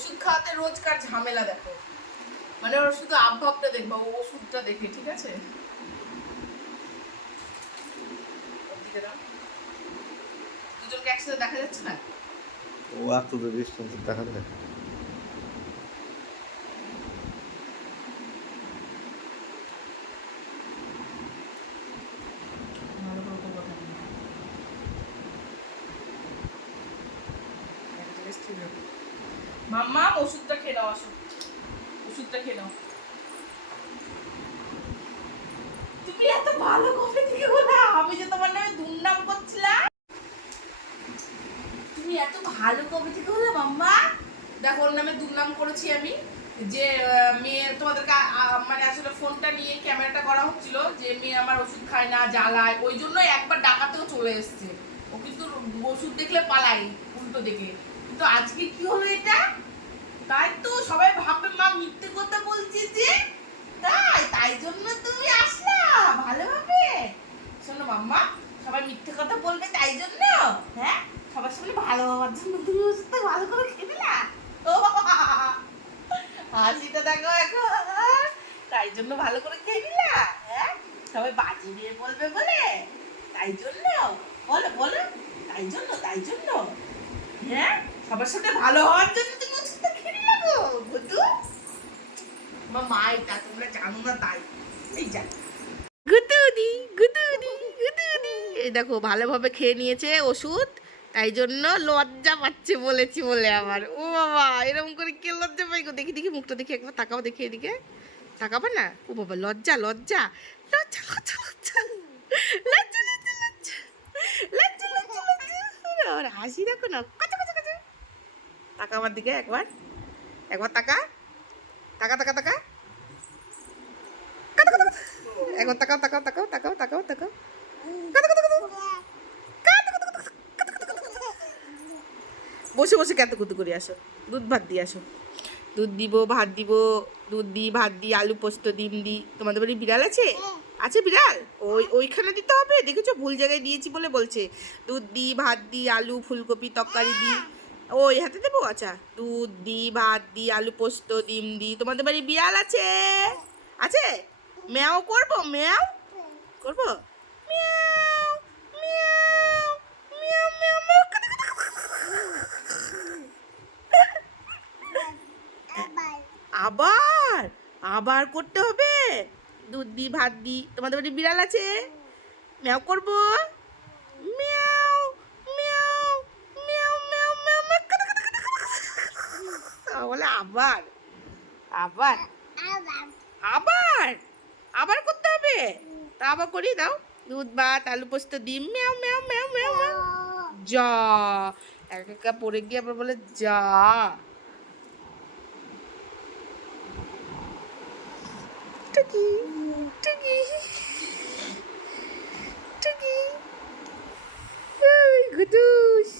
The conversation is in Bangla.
ওষুধ খাওয়াতে রোজকার ঝামেলা দেখো, মানে ওর শুধু আবভাবটা দেখবো, ওষুধটা দেখে, ঠিক আছে? দুজনকে একসাথে দেখা যাচ্ছে না। ও এত ডিস্টেন্স দেখা যায়। মাম্মা ওষুধটা খেয়ে নাও, আসো ওষুধটা খেয়ে নাও। তুমি এত ভালো কফি থেকে বলা, আমি যে তোমার নামে দুর্নাম করছিলাম, তুমি এত ভালো কবে থেকে বললে মাম্মা? দেখো ওর নামে দুর্নাম করেছি আমি, যে মেয়ে তোমাদেরকে মানে আসলে ফোনটা নিয়ে ক্যামেরাটা করা হচ্ছিল, যে মেয়ে আমার ওষুধ খায় না, জ্বালায়, ওই জন্য একবার ডাকাতেও চলে এসছে। ও কিন্তু ওষুধ দেখলে পালাই উল্টো দিকে, কিন্তু আজকে কি হলো এটা? তাই তো সবাই ভাববে মা মিথ্যে কথা বলছি যে, তাই জন্য তুমি আসলা ভালোভাবে। শোনো মাম্মা, সবাই মিথ্যে কথা বলবে তাই জন্য, হ্যাঁ সবার সামনে ভালো হওয়ার জন্য তুমি ওষুধটা ভালো করে খেয়ে দিলা। হাসিটা দেখো এখন, তাই জন্য ভালো করে খেয়ে দিলা, হ্যাঁ সবাই বাজে বিয়ে বলবে বলে, তাই জন্য বলো বলো, তাই জন্য হ্যাঁ সবার সাথে ভালো হওয়ার জন্য তুমি ওষুধটা খেয়ে দিলা গো বুদ্ধু। মা এটা তোমরা জানো না তাই। এই যা গুতুদি গুতুদি গুতুদি, এই দেখো ভালোভাবে খেয়ে নিয়েছে ওষুধ, তাই জন্য লজ্জা পাচ্ছে বলেছি বলে আবার। ও বাবা, এরকম করে কে লজ্জা পাই গো? দেখি দেখি মুখটা দেখি একবার, তাকাও দেখি এদিকে, তাকাবে না? ও বাবা, লজ্জা লজ্জা লজ্জা লজ্জা লজ্জা লজ্জা লজ্জা লজ্জা লজ্জা লজ্জা লজ্জা। আর হাসি দেখো না, কাচা কাচা কাচা। তাকা আমার দিকে একবার, একবার তাকা, তাকা তাকা তাকা, একবার তাকাও তাকাও তাকাও তাকাও তাকাও তাকাও, বসে বসে কত কুতু করে আসো, দুধ ভাত দিয়ে আসো। দুধ দিব, ভাত দিব, দুধ দিই, ভাত দিই, আলু পোস্ত, ডিম দিই। তোমাদের বাড়ি বিড়াল আছে? আছে বিড়াল? ওইখানে দিতে হবে, দেখেছো ভুল জায়গায় দিয়েছি বলে বলছে। দুধ দিই, ভাত দিই, আলু ফুলকপি তরকারি দিই। ওই হাতে দেবো? আচ্ছা, দুধ দিই, ভাত দিই, আলু পোস্ত, ডিম দিই। তোমাদের বাড়ি বিড়াল আছে? আছে? ম্যাও করবো, ম্যাও করবো, মিয়াও মিয়াও মিয়াও মিয়াও মিয়াও। আবার আবার করতে হবে? দুধ দি, ভাত দি। তোমাদের বাড়ি বিড়াল আছে? ম্যাও করবো, মিয়াও মিয়াও মিয়াও মিয়াও মিয়াও মিয়াও। বলে আবার আবার আবার আবার করতে হবে? তা আবার করি, দাও। দুধ ভাত আলু পোস্ত ডিম, ম্যাও ম্যাও ম্যাও ম্যাও ম্যাও। যা, এক একা পড়ে গিয়ে আবার বলে যা। টুকি টুকি টুকি, গুদুস।